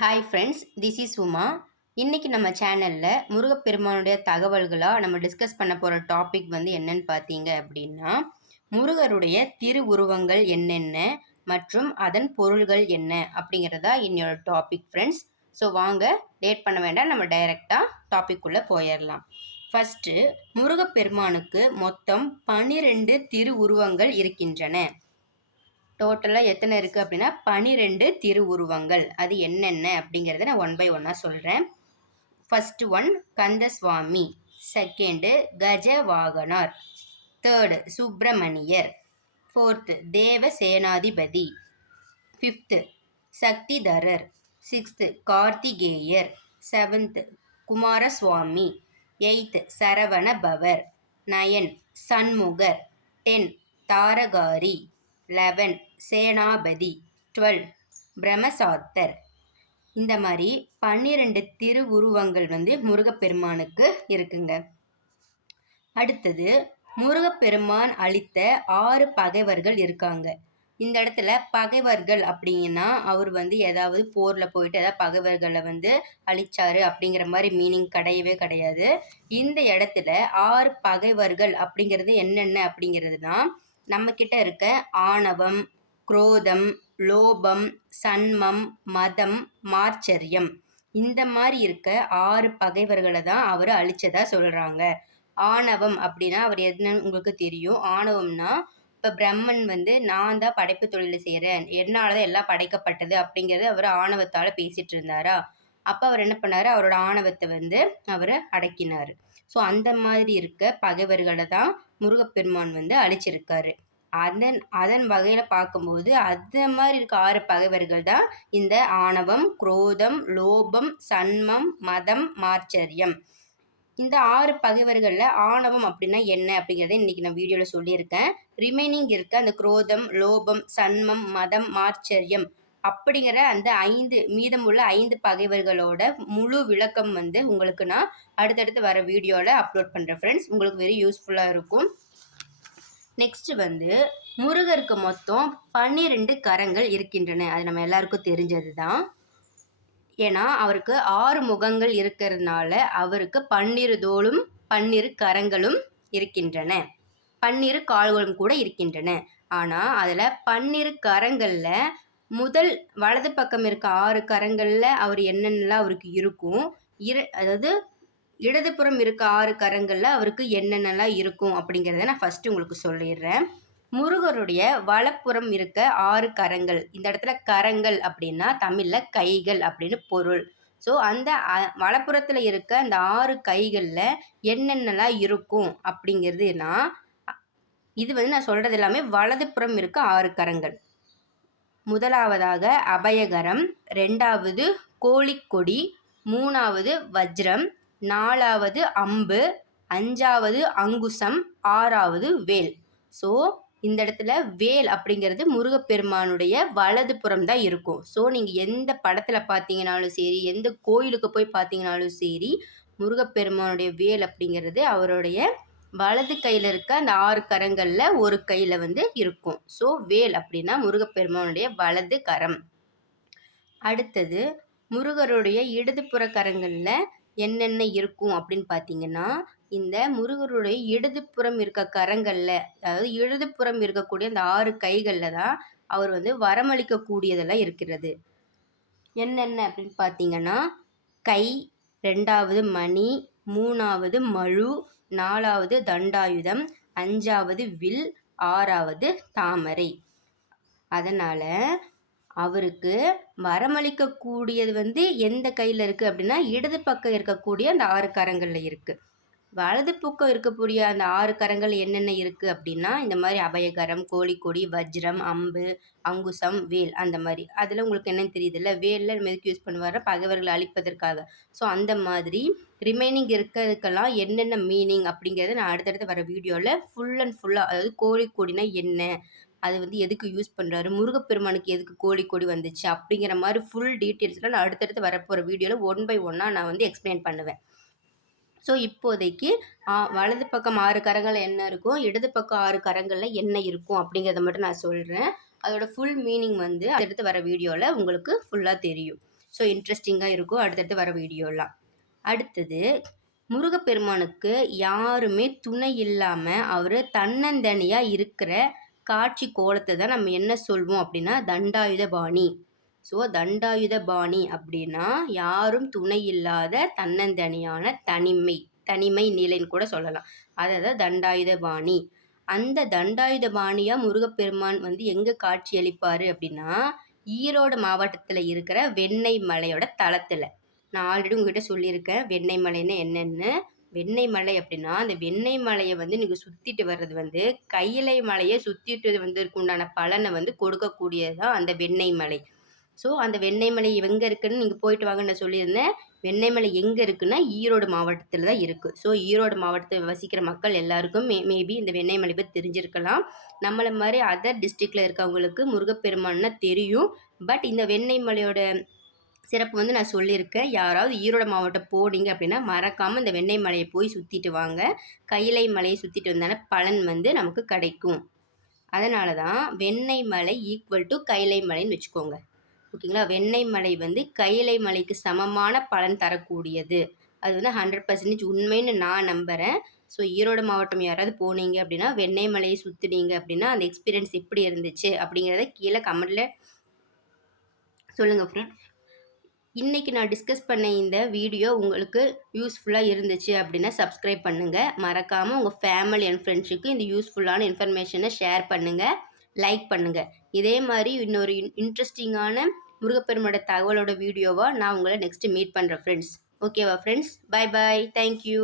Hi friends, this is Uma. இன்னைக்கு நம்ம சேனலில் முருகப்பெருமானுடைய தகவல்களாக நம்ம டிஸ்கஸ் பண்ண போகிற டாபிக் என்னன்னு பார்த்தீங்க அப்படின்னா, முருகருடைய திருவுருவங்கள் என்னென்ன மற்றும் அதன் பொருள்கள் என்ன அப்படிங்கிறதா என்னோட டாபிக் ஃப்ரெண்ட்ஸ். ஸோ வாங்க, லேட் பண்ண வேண்டாம், நம்ம டைரெக்டாக டாபிக்குள்ளே போயிடலாம். ஃபஸ்ட்டு, முருகப்பெருமானுக்கு மொத்தம் 12 திருவுருவங்கள் இருக்கின்றன. டோட்டலாக எத்தனை இருக்குது அப்படின்னா 12 திருவுருவங்கள். அது என்னென்ன அப்படிங்கிறத நான் ஒன் பை ஒன்னாக சொல்கிறேன். First one Kandaswamy, second Gajavahanar, third Subramaniar, fourth Devasenapathi, fifth Shaktidharar, sixth Karthikeyar, seventh Kumaraswamy, eighth Saravanabhavar, 9 Shanmukhar, 10 Tharakari, 11 Senapathi, 12 Brahmasathar. இந்த மாதிரி 12 திருவுருவங்கள் முருகப்பெருமானுக்கு இருக்குங்க. அடுத்தது, முருகப்பெருமான் அளித்த 6 பகைவர்கள் இருக்காங்க. இந்த இடத்துல பகைவர்கள் அப்படின்னா அவர் ஏதாவது போரில் போயிட்டு ஏதாவது பகைவர்களை அழிச்சாரு அப்படிங்கிற மாதிரி மீனிங் கிடையவே கிடையாது. இந்த இடத்துல 6 பகைவர்கள் அப்படிங்கிறது என்னென்ன அப்படிங்கிறதுனா, நம்மக்கிட்ட இருக்க ஆணவம், குரோதம், லோபம், சன்மம், மதம், மார்ச்சரியம், இந்த மாதிரி இருக்க 6 பகைவர்களை தான் அவர் அழிச்சதா சொல்கிறாங்க. ஆணவம் அப்படின்னா அவர் என்னன்னு உங்களுக்கு தெரியும். ஆணவம்னா, இப்போ பிரம்மன் நான் தான் படைப்பு தொழிலை செய்கிறேன், என்னால் தான் எல்லாம் படைக்கப்பட்டது அப்படிங்கிறது அவர் ஆணவத்தால் பேசிகிட்டு இருந்தாரா. அப்போ அவர் என்ன பண்ணார், அவரோட ஆணவத்தை அவர் அடக்கினார். ஸோ அந்த மாதிரி இருக்க பகைவர்களை தான் முருகப்பெருமான் அழிச்சிருக்காரு. அதன் வகையில் பார்க்கும்போது அந்த மாதிரி இருக்க 6 பகைவர்கள் தான் இந்த ஆணவம், குரோதம், லோபம், சன்மம், மதம், மார்ச்சரியம். இந்த 6 பகைவர்களில் ஆணவம் அப்படின்னா என்ன அப்படிங்கிறத இன்றைக்கி நான் வீடியோவில் சொல்லியிருக்கேன். ரிமைனிங் இருக்க அந்த குரோதம், லோபம், சன்மம், மதம், மார்ச்சரியம் அப்படிங்கிற அந்த 5 மீதமுள்ள 5 பகைவர்களோட முழு விளக்கம் உங்களுக்கு நான் அடுத்தடுத்து வர வீடியோவில் அப்லோட் பண்ணுறேன் ஃப்ரெண்ட்ஸ். உங்களுக்கு வெரி யூஸ்ஃபுல்லாக இருக்கும். நெக்ஸ்ட் முருகருக்கு மொத்தம் 12 கரங்கள் இருக்கின்றன. அது நம்ம எல்லாருக்கும் தெரிஞ்சது தான். ஏன்னா அவருக்கு 6 முகங்கள் இருக்கிறதுனால அவருக்கு 12 தோளும் 12 கரங்களும் இருக்கின்றன, 12 கால்களும் கூட இருக்கின்றன. ஆனால் அதில் 12 கரங்களில் முதல் வலது பக்கம் இருக்க 6 கரங்களில் அவர் என்னென்னலாம் அவருக்கு இருக்கும், அதாவது இடதுபுறம் இருக்க 6 கரங்களில் அவருக்கு என்னென்னலாம் இருக்கும் அப்படிங்கிறத நான் ஃபஸ்ட்டு உங்களுக்கு சொல்லிடுறேன். முருகருடைய வலப்புறம் இருக்க 6 கரங்கள், இந்த இடத்துல கரங்கள் அப்படின்னா தமிழில் கைகள் அப்படின்னு பொருள். ஸோ அந்த வலப்புறத்தில் இருக்க அந்த 6 கைகளில் என்னென்னலாம் இருக்கும் அப்படிங்கிறதுனா, இது நான் சொல்கிறது எல்லாமே வலதுபுறம் இருக்க 6 கரங்கள். முதலாவதாக அபயகரம், 2வது கோழிக்கொடி, 3வது வஜ்ரம், 4வது அம்பு, 5வது அங்குசம், 6வது வேல். ஸோ இந்த இடத்துல வேல் அப்படிங்கிறது முருகப்பெருமானுடைய வலது புறம் தான் இருக்கும். ஸோ நீங்கள் எந்த படத்தில் பார்த்தீங்கனாலும் சரி, எந்த கோயிலுக்கு போய் பார்த்தீங்கனாலும் சரி, முருகப்பெருமானுடைய வேல் அப்படிங்கிறது அவருடைய வலது கையில் இருக்க அந்த 6 கரங்களில் ஒரு கையில் இருக்கும். ஸோ வேல் அப்படின்னா முருகப்பெருமானுடைய வலது கரம். அடுத்தது, முருகருடைய இடதுபுற கரங்களில் என்னென்ன இருக்கும் அப்படின்னு பார்த்தீங்கன்னா, இந்த முருகருடைய இடதுபுறம் இருக்க கரங்களில், அதாவது இடதுபுறம் இருக்கக்கூடிய அந்த 6 கைகளில் தான் அவர் வரமளிக்கக்கூடியதெல்லாம் இருக்கிறது. என்னென்ன அப்படின்னு பார்த்தீங்கன்னா, கை, 2வது மணி, 3வது மழு, 4வது தண்டாயுதம், 5வது வில், 6வது தாமரை. அதனால் அவருக்கு வரமளிக்கக்கூடியது எந்த கையில் இருக்குது அப்படின்னா, இடது பக்கம் இருக்கக்கூடிய அந்த 6 கரங்களில் இருக்குது. வலது பக்கம் இருக்கக்கூடிய அந்த 6 கரங்கள் என்னென்ன இருக்குது அப்படின்னா, இந்த மாதிரி அபயகரம், கோழிக்கொடி, வஜ்ரம், அம்பு, அங்குசம், வேல், அந்த மாதிரி. அதில் உங்களுக்கு என்னென்னு தெரியுதுல்ல, வேலில் நம்ம எதுக்கு யூஸ் பண்ணுவார், பகைவர்களை அழிப்பதற்காக. ஸோ அந்த மாதிரி ரிமைனிங் இருக்கிறதுக்கெல்லாம் என்னென்ன மீனிங் அப்படிங்கிறத நான் அடுத்தடுத்து வர வீடியோவில் ஃபுல் அண்ட் ஃபுல்லாக, அதாவது கோழிக்கொடினா என்ன, அது எதுக்கு யூஸ் பண்ணுறாரு, முருகப்பெருமானுக்கு எதுக்கு கோழிக்கொடி வந்துச்சு அப்படிங்கிற மாதிரி ஃபுல் டீட்டெயில்ஸ்லாம் நான் அடுத்தடுத்து வரப்போகிற வீடியோவில் ஒன் பை ஒன்னாக நான் எக்ஸ்பிளைன் பண்ணுவேன். ஸோ இப்போதைக்கு வலது பக்கம் 6 கரங்களில் என்ன இருக்கும், இடது பக்கம் 6 கரங்களில் என்ன இருக்கும் அப்படிங்கிறத மட்டும் நான் சொல்கிறேன். அதோட ஃபுல் மீனிங் அடுத்து வர வீடியோவில் உங்களுக்கு ஃபுல்லாக தெரியும். ஸோ இன்ட்ரெஸ்டிங்காக இருக்கும் அடுத்தடுத்து வர வீடியோலாம். அடுத்தது முருகப்பெருமானுக்கு யாருமே துணை இல்லாமல் அவர் தன்னந்தனியாக இருக்கிற காட்சி கோலத்தை தான் நம்ம என்ன சொல்வோம் அப்படின்னா தண்டாயுத பாணி. ஸோ தண்டாயுத பாணி அப்படின்னா யாரும் துணை இல்லாத தன்னந்தனியான தனிமை நிலைன்னு கூட சொல்லலாம். அதை தான் தண்டாயுத பாணி. அந்த தண்டாயுத பாணியா முருகப்பெருமான் வந்து எங்கே காட்சி அளிப்பார் அப்படின்னா ஈரோடு மாவட்டத்தில் இருக்கிற வெண்ணெய் மலையோட தளத்தில். நான் ஆல்ரெடி உங்ககிட்ட சொல்லியிருக்கேன் வெண்ணெய் மலைன்னு என்னென்னு. வெண்ணெய் மலை அப்படின்னா அந்த வெண்ணெய் மலையை வந்து நீங்கள் சுற்றிட்டு வர்றது வந்து கையிலை மலையை சுற்றிட்டு வந்ததுக்கு உண்டான பலனை வந்து கொடுக்கக்கூடியதான் அந்த வெண்ணெய் மலை. ஸோ அந்த வெண்ணெய் மலை எங்கே இருக்குன்னு நீங்கள் போயிட்டு வாங்கன்னு நான் சொல்லியிருந்தேன். வெண்ணெய் மலை எங்கே இருக்குன்னா ஈரோடு மாவட்டத்தில் தான் இருக்குது. ஸோ ஈரோடு மாவட்டத்தில் வசிக்கிற மக்கள் எல்லாருக்கும் மேபி இந்த வெண்ணெய் மலை பற்றி தெரிஞ்சிருக்கலாம். நம்மளை மாதிரி அதர் டிஸ்ட்ரிக்டில் இருக்கவங்களுக்கு முருகப்பெருமான்னா தெரியும். பட் இந்த வெண்ணெய் மலையோட சிறப்பு வந்து நான் சொல்லியிருக்கேன். யாராவது ஈரோடு மாவட்டம் போனீங்க அப்படின்னா மறக்காமல் இந்த வெண்ணெய் மலையை போய் சுற்றிட்டு வாங்க. கையிலை மலையை சுற்றிட்டு வந்தாலும் பலன் வந்து நமக்கு கிடைக்கும். அதனால தான் வெண்ணெய் மலை ஈக்குவல் டு கையிலை மலைன்னு வச்சுக்கோங்க. ஓகேங்களா? வெண்ணெய் மலை வந்து கையிலை மலைக்கு சமமான பலன் தரக்கூடியது. அது வந்து 100% உண்மைன்னு நான் நம்புகிறேன். ஸோ ஈரோடு மாவட்டம் யாராவது போனீங்க அப்படின்னா வெண்ணெய் மலையை சுற்றுனீங்க அப்படின்னா அந்த எக்ஸ்பீரியன்ஸ் எப்படி இருந்துச்சு அப்படிங்கிறத கீழே கமெண்ட்டில் சொல்லுங்கள் ஃப்ரெண்ட். இன்றைக்கி நான் டிஸ்கஸ் பண்ண இந்த வீடியோ உங்களுக்கு யூஸ்ஃபுல்லாக இருந்துச்சு அப்படின்னா சப்ஸ்கிரைப் பண்ணுங்கள். மறக்காமல் உங்கள் ஃபேமிலி அண்ட் ஃப்ரெண்ட்ஸுக்கு இந்த யூஸ்ஃபுல்லான இன்ஃபர்மேஷனை ஷேர் பண்ணுங்கள், லைக் பண்ணுங்கள். இதே மாதிரி இன்னொரு இன்ட்ரெஸ்டிங்கான முருகப்பெருமானோட தகவலோட வீடியோவாக நான் உங்களை நெக்ஸ்ட்டு மீட் பண்ணுறேன் ஃப்ரெண்ட்ஸ். ஓகேவா ஃப்ரெண்ட்ஸ்? Bye bye. தேங்க்யூ.